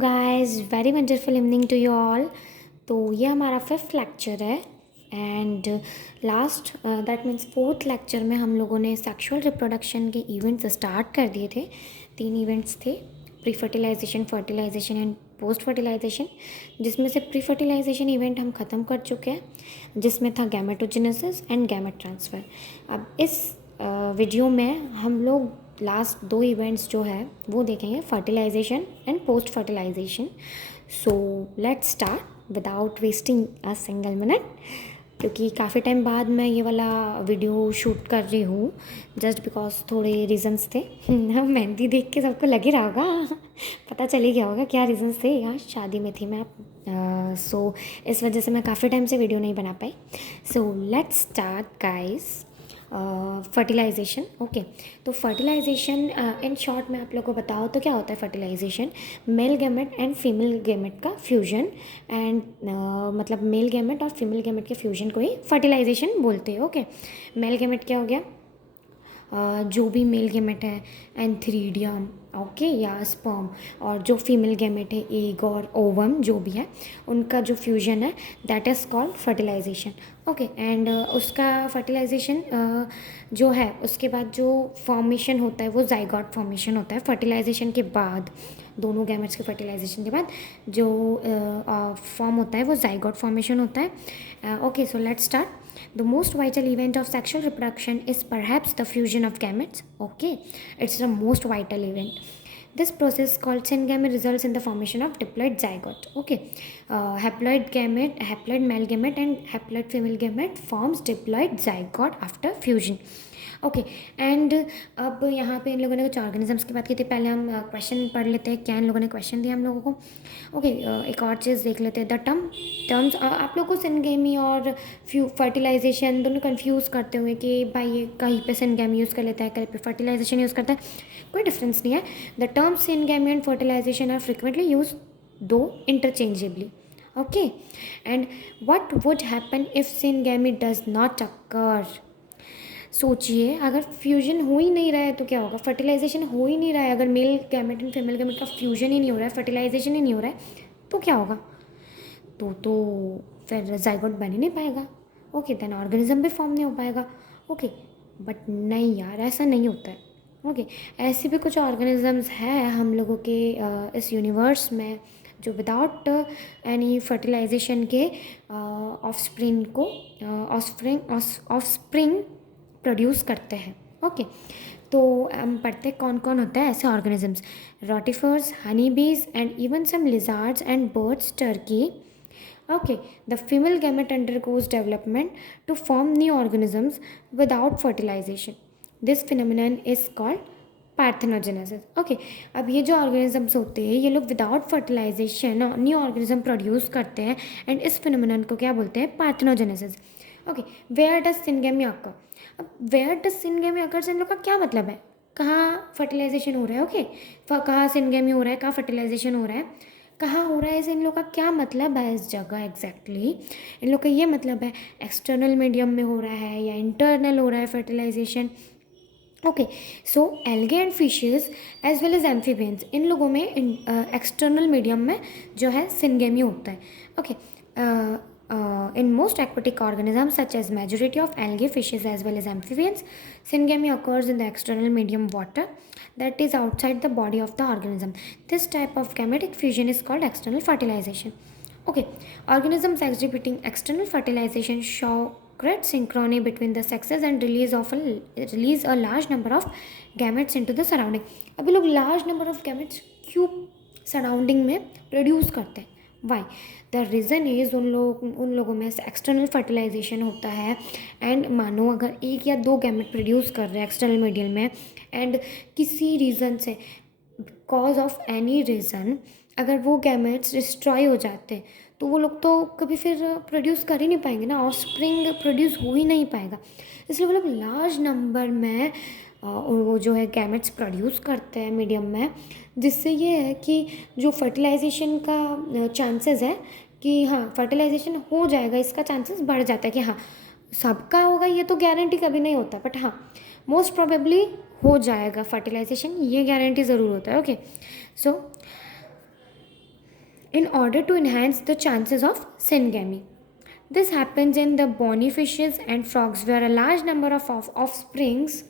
Guys, very wonderful evening to you all. तो ये हमारा फिफ्थ लेक्चर है and last that means fourth lecture में हम लोगों ने सेक्सुअल रिप्रोडक्शन के इवेंट्स स्टार्ट कर दिए थे। 3 इवेंट्स थे, pre fertilisation, fertilisation and post fertilisation, जिसमें से प्री फर्टिलाइजेशन इवेंट हम ख़त्म कर चुके हैं, जिसमें था गैमेटोजेनेसिस एंड गैमेट ट्रांसफ़र। अब इस वीडियो में हम लोग लास्ट 2 इवेंट्स जो है वो देखेंगे, fertilisation and post fertilisation. So let's start without wasting a single minute, क्योंकि काफ़ी टाइम बाद मैं ये वाला वीडियो शूट कर रही हूँ जस्ट बिकॉज थोड़े रीजंस थे। मेहंदी देख के सबको लग ही रहा होगा, पता चल ही गया होगा क्या रीजंस थे। यहाँ शादी में थी मैं, सो इस वजह से मैं काफ़ी टाइम से वीडियो नहीं बना पाई। So let's start guys. Fertilisation, okay. तो फर्टिलाइजेशन इन शॉर्ट में आप लोगों को बताओ तो क्या होता है fertilisation? Male gamete and female gamete का फ्यूजन एंड मतलब मेल गैमेट और फीमेल गैमेट के फ्यूजन को ही फर्टिलाइजेशन बोलते हैं। ओके, मेल गैमेट क्या हो गया? जो भी मेल गैमेट है एंथ्रीडियम, ओके, या स्पर्म, और जो फीमेल गैमेट है एग और ओवम जो भी है, उनका जो फ्यूजन है that is called fertilisation. Okay, and उसका फर्टिलाइजेशन जो है उसके बाद जो फॉर्मेशन होता है वो जाइगोट फॉर्मेशन होता है। फर्टिलाइजेशन के बाद, दोनों गैमेट्स के फर्टिलाइजेशन के बाद जो फॉर्म होता है वो जाइगोट फॉर्मेशन होता है। Okay, so let's start. The most vital event of sexual reproduction is perhaps the fusion of gametes. Okay, it's the most vital event. This process called syngamy results in the formation of diploid zygote. Okay, haploid gamete, haploid male gamete and haploid female gamete forms diploid zygote after fusion. Okay, and अब यहाँ पे इन लोगों ने कुछ organisms की बात की थी। पहले हम क्वेश्चन पढ़ लेते हैं, क्या इन लोगों ने क्वेश्चन दिया हम लोगों को। ओके, एक और चीज़ देख लेते हैं, द टर्म्स आप लोग को सिनगेमी और फर्टिलाइजेशन दोनों कंफ्यूज करते हुए कि भाई ये कहीं पे सिनगेमी यूज़ कर लेता है, कहीं पे फर्टिलाइजेशन यूज़ करता है, कोई डिफरेंस नहीं है। The terms syngamy and fertilisation are frequently used दो interchangeably. Okay, and what would happen if syngamy does not occur? सोचिए, अगर फ्यूजन हो ही नहीं रहा है तो क्या होगा? फर्टिलाइजेशन हो ही नहीं रहा है, अगर mail gamete and female gamete का फ्यूजन ही नहीं हो रहा है, फर्टिलाइजेशन ही नहीं हो रहा है, तो क्या होगा? तो फिर जाइगोट बन ही नहीं पाएगा। ओके, देन ऑर्गेनिज्म भी फॉर्म नहीं हो पाएगा। ओके, बट नहीं यार, ऐसा नहीं होता है। ओके, ऐसे भी कुछ ऑर्गेनिजम्स हैं हम लोगों के इस यूनिवर्स में जो विदाउट एनी फर्टिलाइजेशन के ऑफस्प्रिंग को ऑफस्प्रिंग प्रोड्यूस करते हैं। ओके, तो हम पढ़ते कौन कौन होता है ऐसे organisms. Rotifers, honey bees and even some lizards and birds, turkey. Okay, the female gamete undergoes development to form new organisms without fertilization. This phenomenon is called parthenogenesis. Okay, अब ये जो ऑर्गेनिजम्स होते हैं ये लोग without fertilisation new organism produce करते हैं and इस फिनोमिनन को क्या बोलते हैं? Parthenogenesis. Okay, where does syngamy occur? अब वेयर डज सिनगेमी अकर से इन लोग का क्या मतलब है? कहाँ फर्टिलाइजेशन हो रहा है? ओके, कहाँ सिनगेमी हो रहा है, कहाँ फर्टिलाइजेशन हो रहा है, कहाँ हो रहा है, इसे इन लोग का क्या मतलब है इस जगह एग्जैक्टली? इन लोग का ये मतलब है एक्सटर्नल मीडियम में हो रहा है या इंटरनल हो रहा है fertilisation. Okay, so algae and fishes as well as amphibians, इन लोगों में एक्सटर्नल मीडियम में जो है सिनगेमी होता है। Okay, in most aquatic organisms such as majority of algae, fishes as well as amphibians, syngamy occurs in the external medium water that is outside the body of the organism. This type of gametic fusion is called external fertilization. Okay, organisms exhibiting external fertilization show great synchrony between the sexes and release a large number of gametes into the surrounding. अभी लोग large number of gametes क्यों surrounding में produce करते हैं? Y? The reason is उन लोगों में external fertilisation होता है एंड मानो अगर एक या दो गैमेट प्रोड्यूस कर रहे हैं एक्सटर्नल मीडियम में एंड किसी रीज़न से, कॉज ऑफ एनी रीज़न, अगर वो गैमेट्स डिस्ट्रॉय हो जाते हैं तो वो लोग तो कभी फिर प्रोड्यूस कर ही नहीं पाएंगे ना, ऑफस्प्रिंग प्रोड्यूस हो ही नहीं पाएगा। इसलिए वो लोग लार्ज नंबर में वो जो है गैमेट्स प्रोड्यूस करते हैं मीडियम में, जिससे ये है कि जो फर्टिलाइजेशन का चांसेस है कि हाँ फर्टिलाइजेशन हो जाएगा, इसका चांसेस बढ़ जाता है कि हाँ सबका होगा, ये तो गारंटी कभी नहीं होता, बट हाँ मोस्ट प्रोबेबली हो जाएगा फर्टिलाइजेशन, ये गारंटी ज़रूर होता है। Okay, so in order to enhance the chances of syngamy. This happens in the bony fishes and frogs where a large number of offsprings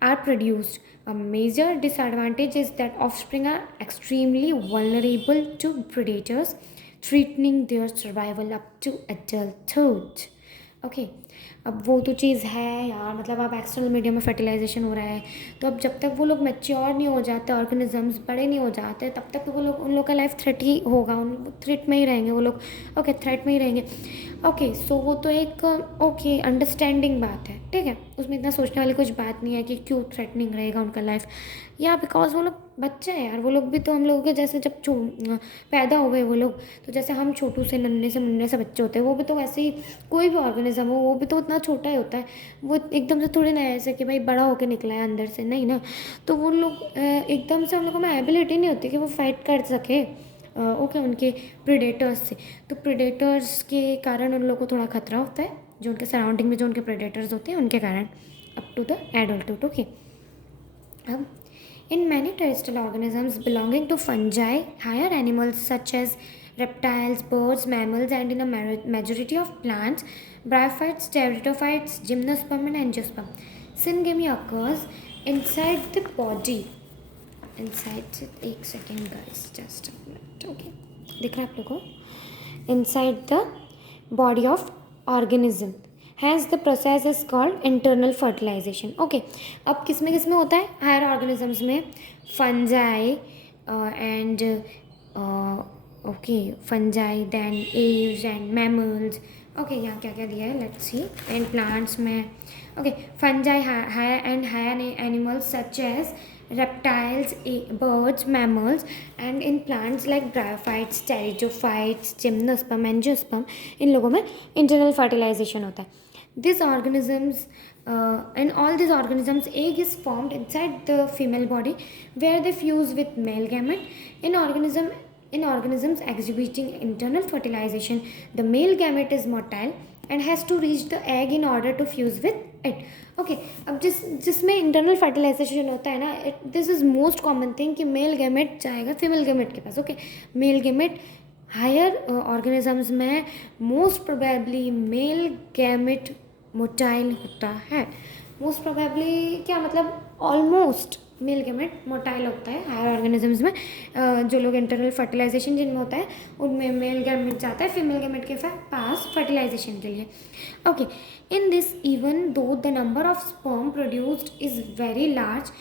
are produced. A major disadvantage is that offspring are extremely vulnerable to predators, threatening their survival up to adulthood. Okay अब वो तो चीज़ है यार, मतलब अब external media में fertilisation हो रहा है, तो अब जब तक वो लोग मैच्योर नहीं हो जाते, ऑर्गेनिजम्स बड़े नहीं हो जाते, तब तक तो वो लोग, उन लोग का लाइफ थ्रेट ही होगा, उन थ्रेट में ही रहेंगे वो लोग। ओके, थ्रेट में ही रहेंगे। ओके, सो वो तो एक ओके अंडरस्टैंडिंग बात है, ठीक है, उसमें इतना सोचने वाली कुछ बात नहीं है कि क्यों थ्रेटनिंग रहेगा उनका लाइफ, या बिकॉज वो लोग बच्चे हैं यार, वो लोग भी तो हम लोगों के जैसे जब पैदा हो गए वो लोग, तो जैसे हम छोटू से नन्हे से मुन्ने से बच्चे होते हैं, वो भी तो वैसे ही कोई भी ऑर्गेनिज्म हो वो भी तो उतना छोटा ही होता है, वो एकदम से थोड़ी ना ऐसे कि भाई बड़ा होकर निकला है अंदर से, नहीं ना। तो वो लोग एकदम से उन लोगों में एबिलिटी नहीं होती कि वो फाइट कर सके ओके उनके प्रेडेटर्स से। तो प्रेडेटर्स के कारण उन लोगों को थोड़ा खतरा होता है, जो उनके सराउंडिंग में जो उनके प्रेडेटर्स होते हैं उनके कारण, up to the adulthood. Okay, अब in many terrestrial organisms belonging to fungi, higher animals such as reptiles, birds, mammals, and in a majority of plants, bryophytes, pteridophytes, gymnosperm, and angiosperm, syngamy occurs inside the body. Inside, एक second guys, just a minute. Okay, दिख रहा है आप लोगों को? Inside the body of organism. Has the process is called internal fertilisation. Okay, अब किस में होता है? हायर ऑर्गेनिजम्स में fungi and okay fungi, then aves and mammals. Okay, यहाँ क्या क्या दिया है, लेट्स सी। एंड प्लांट्स में okay fungi and higher animals such as reptiles, birds, mammals, and in plants like bryophytes, pteridophytes, gymnosperm, angiosperm, इन लोगों में internal fertilization होता है। These organisms, in all these organisms, egg is formed inside the female body where they fuse with male gamete. In organisms exhibiting internal fertilization, the male gamete is motile and has to reach the egg in order to fuse with it. Okay, अब जिसमें internal fertilization होता है ना, this is most common thing कि male gamete जाएगा female gamete के पास। Okay, male gamete higher organisms में most probably male gamete motile होता है। मोस्ट प्रोबेबली क्या मतलब, ऑलमोस्ट मेल गैमेट मोटाइल होता है हायर ऑर्गेनिजम्स में। जो लोग इंटरनल फर्टिलाइजेशन जिनमें होता है उनमें मेल गैमेट जाता है फीमेल गैमेट के पास फर्टिलाइजेशन के लिए। Okay, in this, even though the number of sperm produced is very large,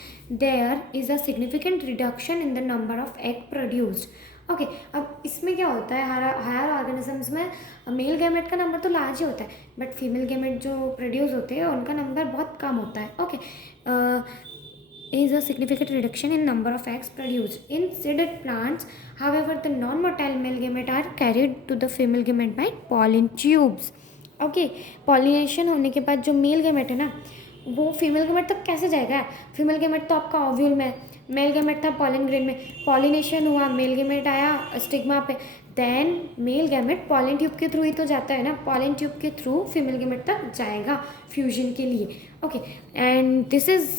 there is a significant reduction in the number of egg produced. Okay, अब इसमें क्या होता है, हायर ऑर्गेनिजम्स में मेल गैमेट का नंबर तो लार्ज ही होता है, बट फीमेल गैमेट जो प्रोड्यूस होते हैं उनका नंबर बहुत कम होता है। Okay, is a significant reduction in number of eggs produced. In seeded plants, however, the non-motile male gamete are carried to the female gamete by pollen tubes. Okay, pollination होने के बाद जो मेल गैमेट है ना, वो female gamete तक कैसे जाएगा? फीमेल गैमेट तो आपका ओव्यूल में, मेल गैमेट था पॉलिन ग्रेन में, पॉलिनेशन हुआ, मेल गैमेट आया स्टिग्मा पे, then male gamete pollen tube के थ्रू ही तो जाता है ना, पॉलिन ट्यूब के थ्रू फीमेल गैमेट तक जाएगा फ्यूजन के लिए। Okay, and this is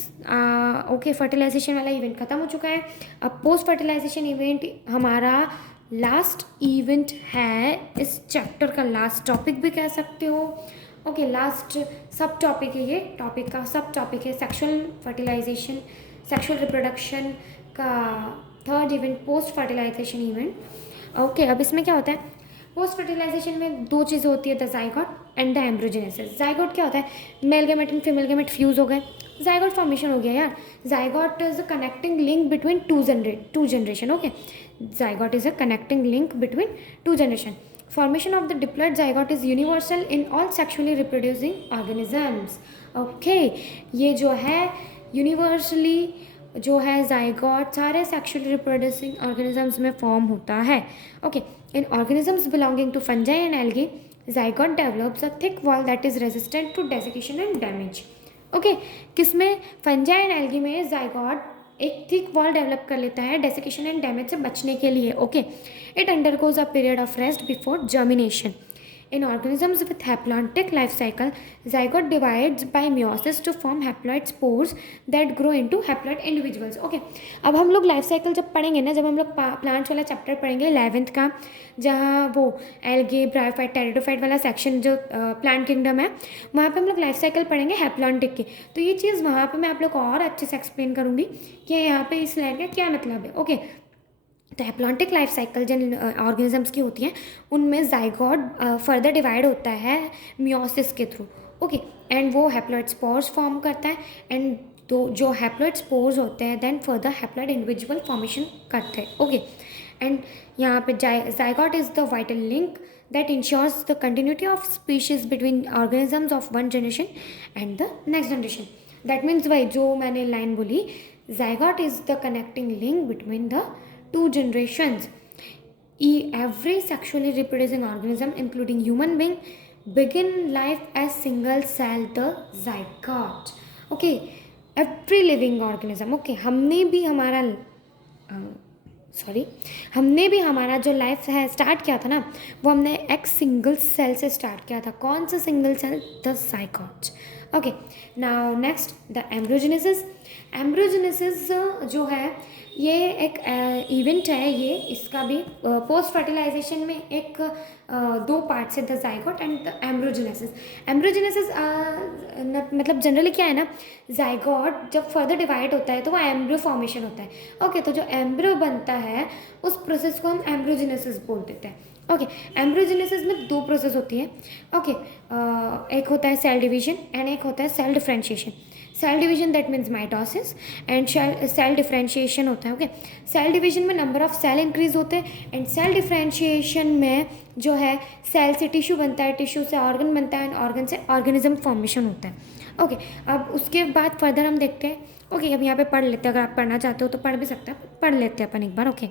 okay, fertilisation वाला इवेंट ख़त्म हो चुका है। अब पोस्ट फर्टिलाइजेशन इवेंट हमारा लास्ट इवेंट है, इस चैप्टर का लास्ट टॉपिक भी कह सकते हो। ओके, लास्ट सब टॉपिक है, ये टॉपिक का सब टॉपिक है सेक्सुअल फर्टिलाइजेशन, सेक्सुअल रिप्रोडक्शन का third event, post fertilisation event. Okay, अब इसमें क्या होता है, पोस्ट फर्टिलाइजेशन में दो चीज़ें होती है, the zygote and the embryogenesis. Zygote क्या होता है, male gamete and female gamete fuse हो गए, जाइगोट फॉर्मेशन हो गया यार। Zygote is a connecting link between two generation. Okay, zygote is a connecting link between two generation. Formation of the diploid zygote is universal in all sexually reproducing organisms. Okay, ये जो है universally जो है zygote सारे sexually reproducing organisms में form होता है। Okay, in organisms belonging to fungi and algae, zygote develops a thick wall that is resistant to desiccation and damage. Okay, किसमें, फंजाई एंड एल्गी में zygote एक thick wall develop कर लेता है desiccation and damage से बचने के लिए। Okay, it undergoes a period of rest before germination. In organisms with haplontic life cycle, zygote divides by meiosis to form haploid spores that grow into haploid individuals. Okay, अब हम लोग life cycle जब पढ़ेंगे ना, जब हम लोग plants वाला चैप्टर पढ़ेंगे 11th का, जहाँ वो एल्गे ब्रायोफाइट टेरिडोफाइट वाला सेक्शन जो प्लांट किंगडम है, वहाँ पे हम लोग लाइफ साइकिल पढ़ेंगे हैप्लॉन्टिक की। तो ये चीज़ वहाँ पे मैं आप लोग को और अच्छे से एक्सप्लेन करूँगी कि यहाँ पे इस लाइन का क्या मतलब है। ओके, तो हैप्लॉन्टिक लाइफ साइकिल जिन ऑर्गेनिजम्स की होती हैं उनमें जाइगोट फर्दर डिवाइड होता है मियोसिस के थ्रू। ओके, एंड वो हैप्लॉइड स्पोर्स फॉर्म करता है, एंड तो जो हैप्लॉइड स्पोर्स होते हैं then further haploid individual formation करते हैं। ओके, एंड यहाँ पे zygote is the vital link that ensures the continuity of species between organisms of one generation and the next generation. That means भाई जो मैंने line बोली, zygote is the connecting link between the two generations. Every sexually reproducing organism including human being begin life as single cell, the zygote. Okay, every living organism. Okay, हमने भी हमारा जो life है start किया था ना, वो हमने एक सिंगल सेल से स्टार्ट किया था। कौन सा single cell? The zygote. Okay, now next the embryogenesis. Embryogenesis जो है ये एक इवेंट है, ये इसका भी पोस्ट फर्टिलाइजेशन में एक दो पार्ट से, the zygote and the embryogenesis. Embryogenesis मतलब जनरली क्या है ना, ज़ाइगोट जब फर्दर डिवाइड होता है तो वो एम्ब्रियो फॉर्मेशन होता है। ओके, तो जो एम्ब्रियो बनता है उस प्रोसेस को हम एम्ब्रियोजेनेसिस बोल देते हैं। ओके, एम्ब्रियोजेनेसिस में दो प्रोसेस होती है। ओके, एक होता है सेल डिवीजन एंड एक होता है cell differentiation. Cell division that means mitosis, and cell differentiation होता है। ओके, सेल डिवीजन में नंबर ऑफ सेल इंक्रीज होते हैं, एंड सेल डिफ्रेंशिएशन में जो है सेल से टिश्यू बनता है, टिश्यू से ऑर्गन बनता है, एंड ऑर्गन से ऑर्गेनिज्म फॉर्मेशन होता है। ओके, अब उसके बाद फर्दर हम देखते हैं। ओके, अब यहाँ पे पढ़ लेते हैं, अगर आप पढ़ना चाहते हो तो पढ़ भी सकते हैं, पढ़ लेते हैं अपन एक बार। Okay,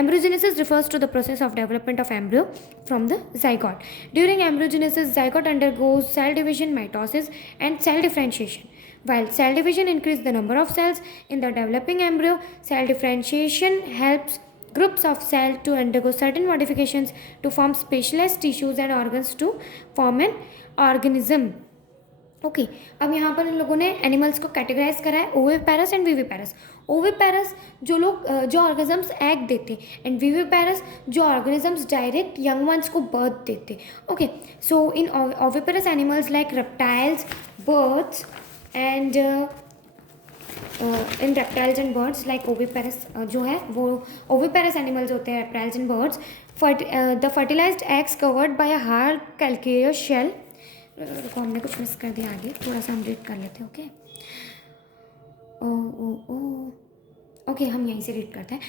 embryogenesis refers to the process of development of embryo from the zygote. During embryogenesis, zygote undergoes cell division, mitosis, and cell differentiation. While cell division increases the number of cells in the developing embryo, cell differentiation helps groups of cells to undergo certain modifications to form specialized tissues and organs to form an organism. Okay, अब यहाँ पर इन लोगों ने animals को categorise करा है, oviparous and viviparous. Oviparous जो organisms egg देते, एंड विविपेरस जो ऑर्गेनिजम्स डायरेक्ट यंग वंस को बर्थ देते। Okay, so in oviparous animals like reptiles, birds and in reptiles and birds like oviparous जो है वो ओविपेरस एनिमल्स होते हैं, reptiles and birds. The fertilised eggs covered by a hard calcareous shell. रुको, हमने कुछ मिस कर दिया आगे, थोड़ा सा हम रीड कर लेते हैं। ओके, ओके, हम यहीं से रीड करते हैं।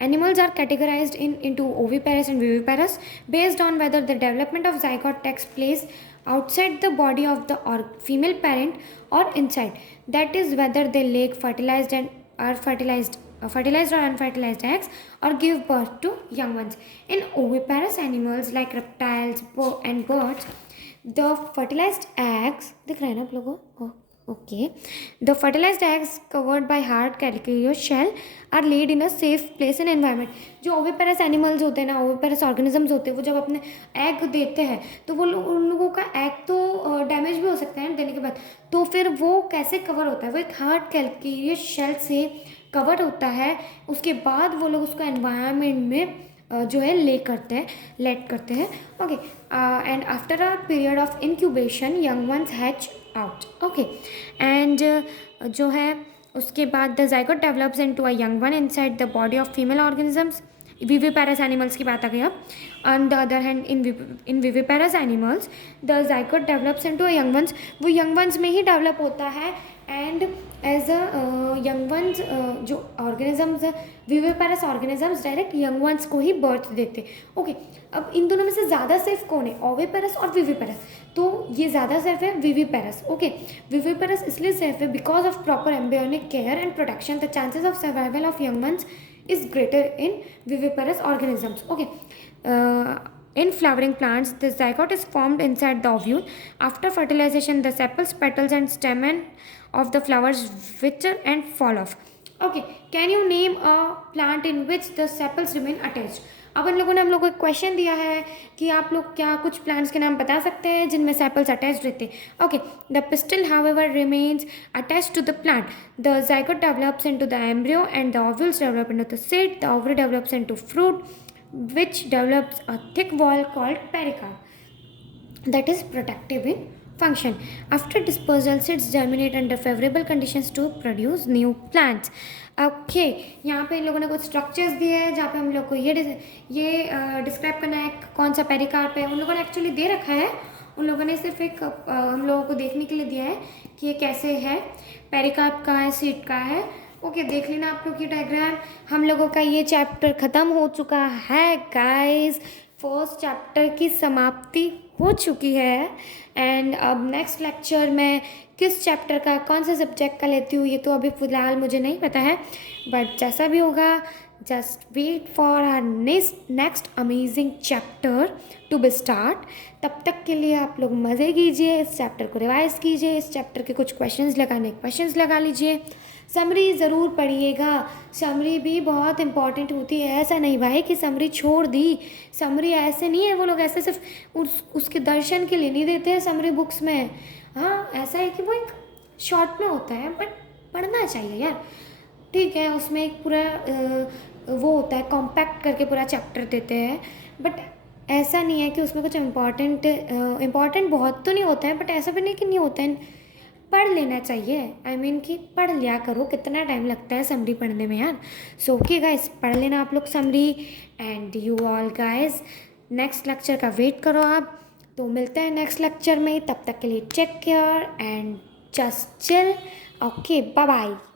Animals are categorized into oviparous and viviparous based on whether the development of zygote takes place outside the body of the female parent or inside. That is, whether they lay fertilized or unfertilized eggs or give birth to young ones. In oviparous animals like reptiles and birds, the fertilized eggs दिख रहा है ना आप लोगों को? Okay, the fertilized eggs covered by hard calcareous shell are laid in a safe place and environment. जो oviparous animals होते हैं ना, ओविपेरस ऑर्गेनिजम्स होते हैं, वो जब अपने एग देते हैं तो वो उन लोगों का एग तो डैमेज भी हो सकता है देने के बाद, तो फिर वो कैसे कवर होता है? वो एक हार्ड कैल्केरियस शेल से कवर होता है, उसके बाद वो लोग उसको एनवायरनमेंट में जो है लेट करते हैं। Okay, and after a period of incubation young ones hatch out. Okay, and जो है उसके बाद the zygote develops into a young one inside the body of female organisms. Viviparous animals की बात आ गई अब। On the other hand in viviparous animals the zygote develops into a young ones, वो यंग वंस में ही develop होता है, and as a young ones जो organisms viviparous organisms direct young ones को ही बर्थ देते। ओके, अब इन दोनों में से ज़्यादा सेफ कौन है? ओविपेरस और विविपेरस। तो ये ज़्यादा सेफ है विविपेरस। ओके, विविपेरस इसलिए सेफ है because of proper embryonic care and protection the chances of survival of young ones is greater in viviparous organisms. Okay, in flowering plants, the zygote is formed inside the ovule. After fertilization, the sepals, petals, and stamen of the flowers wither and fall off. Okay, can you name a plant in which the sepals remain attached. अब इन लोगों ने हम लोग को एक question दिया है कि आप लोग क्या कुछ प्लांट्स के नाम बता सकते हैं जिनमें सेपल्स अटैच्ड रहते हैं। Okay, the pistil however remains attached to the plant, the zygote develops into the embryo and the ovules develop into the seed, the ovary develops into fruit which develops a thick wall called pericarp that is protective in function. After dispersal, seeds germinate under favorable conditions to produce new plants. Okay, यहाँ पे इन लोगों ने कुछ structures दिए हैं जहाँ पे हम लोग को ये डिस्क्राइब करना है कौन सा पेरिकार्प है। उन लोगों ने एक्चुअली दे रखा है, उन लोगों ने सिर्फ एक हम लोगों को देखने के लिए दिया है कि ये कैसे है, पेरिकार्प कहाँ है, सीड कहाँ है। ओके, देख लेना आप लोग ये डायग्राम। हम लोगों का ये चैप्टर ख़त्म हो चुका है गाइस, फर्स्ट चैप्टर की समाप्ति हो चुकी है। एंड अब नेक्स्ट लेक्चर में किस चैप्टर का कौन से सब्जेक्ट का लेती हूँ ये तो अभी फ़िलहाल मुझे नहीं पता है, बट जैसा भी होगा just wait for our next amazing chapter to be start. तब तक के लिए आप लोग मज़े कीजिए, इस चैप्टर को रिवाइज कीजिए, इस चैप्टर के कुछ क्वेश्चंस लगा लीजिए, समरी ज़रूर पढ़िएगा। समरी भी बहुत इंपॉर्टेंट होती है, ऐसा नहीं भाई कि समरी छोड़ दी। समरी ऐसे नहीं है, वो लोग ऐसे सिर्फ उसके दर्शन के लिए नहीं देते हैं समरी बुक्स में। हाँ, ऐसा है कि वो एक शॉर्ट में होता है, बट पढ़ना चाहिए यार। ठीक है, उसमें एक पूरा वो होता है, कॉम्पैक्ट करके पूरा चैप्टर देते हैं, बट ऐसा नहीं है कि उसमें कुछ इम्पॉर्टेंट बहुत तो नहीं होता है, बट ऐसा भी नहीं कि नहीं होता है, पढ़ लेना चाहिए। आई मीन कि पढ़ लिया करो, कितना टाइम लगता है समरी पढ़ने में यार। सो ओके गाइस, पढ़ लेना आप लोग summary. And you all guys, next lecture का वेट करो आप। तो मिलते हैं नेक्स्ट लेक्चर में, तब तक के लिए take care and just chill. Okay, bye bye.